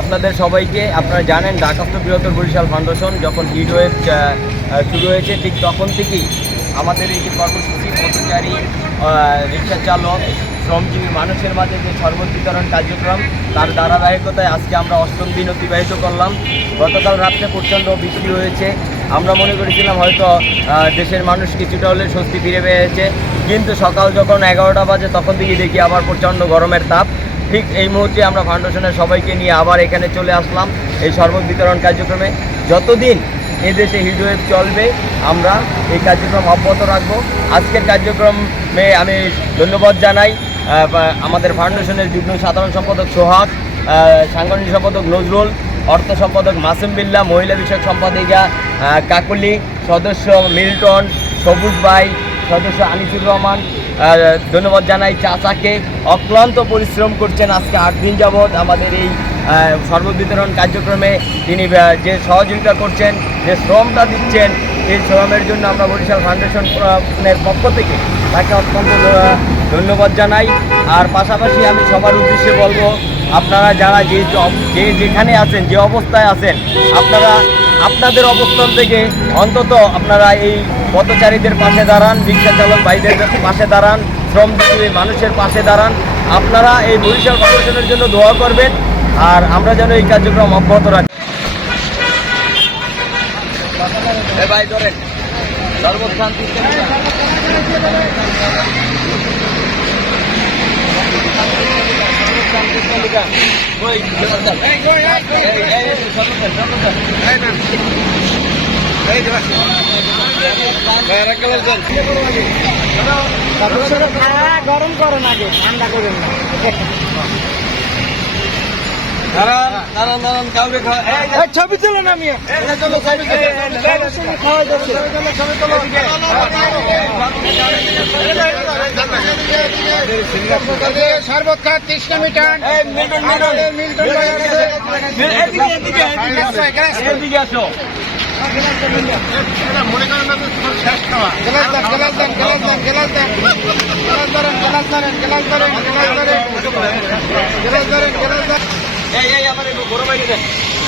আপনাদের সবাইকে, আপনারা জানেন ঢাকাস্থ বৃহত্তর বরিশাল ফাউন্ডেশন যখন হিটওয়েভ শুরু হয়েছে ঠিক তখন থেকেই আমাদের এই যে কর্মসূচি পথচারী, রিক্সা চালক, শ্রমজীবী মানুষের মাঝে যে শরবত বিতরণ কার্যক্রম, তার ধারাবাহিকতায় আজকে আমরা 8ম দিন অতিবাহিত করলাম। গতকাল রাত্রে প্রচণ্ড বৃষ্টি হয়েছে। আমরা মনে করেছিলাম হয়তো দেশের মানুষ কিছুটা হলে স্বস্তি ফিরে পেয়েছে, কিন্তু সকাল যখন 11টা বাজে তখন থেকে দেখি আবার প্রচণ্ড গরমের তাপ। ঠিক এই মুহূর্তে আমরা ফাউন্ডেশনের সবাইকে নিয়ে আবার এখানে চলে আসলাম এই শরবত বিতরণ কার্যক্রমে। যতদিন এদেশে হিটওয়েভ চলবে আমরা এই কার্যক্রম অব্যাহত রাখবো। আজকের কার্যক্রমে আমি ধন্যবাদ জানাই আমাদের ফাউন্ডেশনের যুগ্ম সাধারণ সম্পাদক সোহাগ, সাংগঠনিক সম্পাদক নজরুল, অর্থ সম্পাদক মাসুম বিল্লাহ, মহিলা বিষয়ক সম্পাদিকা কাকলি, সদস্য মিল্টন, সবুজ ভাই, সদস্য আনিসুর রহমান। ধন্যবাদ জানাই চাচাকে, অক্লান্ত পরিশ্রম করছেন আজকে 8 দিন যাবৎ আমাদের এই শরবত বিতরণ কার্যক্রমে। তিনি যে সহযোগিতা করছেন, যে শ্রমটা দিচ্ছেন, সেই শ্রমের জন্য আমরা বরিশাল ফাউন্ডেশনের পক্ষ থেকে তাকে অত্যন্ত ধন্যবাদ জানাই। আর পাশাপাশি আমি সবার উদ্দেশ্যে বলবো, আপনারা যারা যে যেখানে আছেন, যে অবস্থায় আছেন, আপনারা আপনাদের অবস্থান থেকে অন্তত আপনারা এই পথচারীদের পাশে দাঁড়ান, রিক্সা চালক ভাইদের পাশে দাঁড়ান, শ্রমজীবী মানুষের পাশে দাঁড়ান। আপনারা এই বরিশাল ফাউন্ডেশনের জন্য দোয়া করবেন, আর আমরা যেন এই কার্যক্রম অব্যাহত রাখি। ভাই ধরেন সর্বশান্তি গরম করেন আগে, ঠান্ডা করেন না। ছবি তুলেন, আমি শরবত খা 30 মিটার মনে করেন না শেষ খাওয়া। আমার বড় ভাই দেন,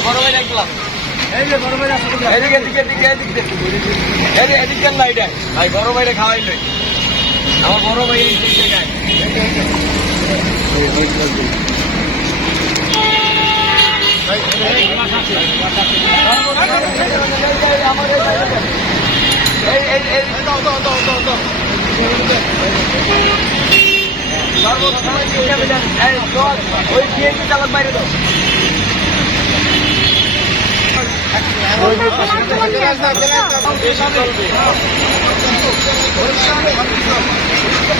বড় ভাই দেখলাম এদিকে ভাই বড় ভাইরে খাওয়াইল, আমার বড় ভাই ওই বিএনপি চালক বাইরে দাও।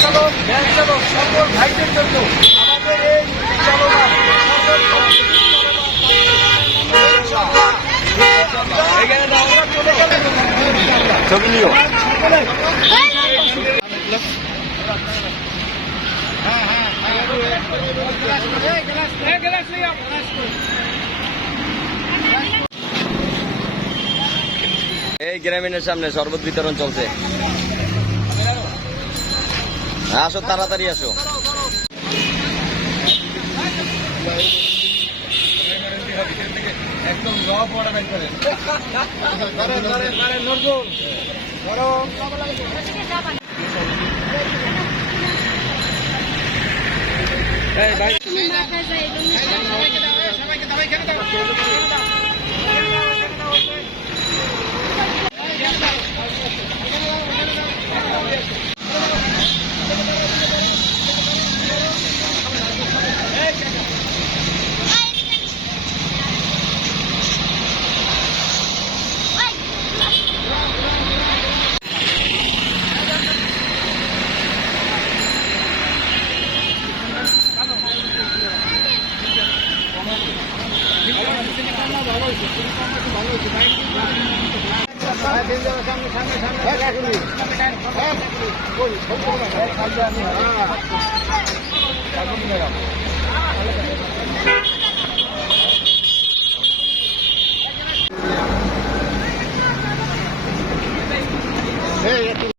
সকল ভাইদের জন্য আমাদের এই ছবি নিও। এই গ্রামীণের সামনে শরবত বিতরণ চলছে, আসো তাড়াতাড়ি আসো। একদম সামনে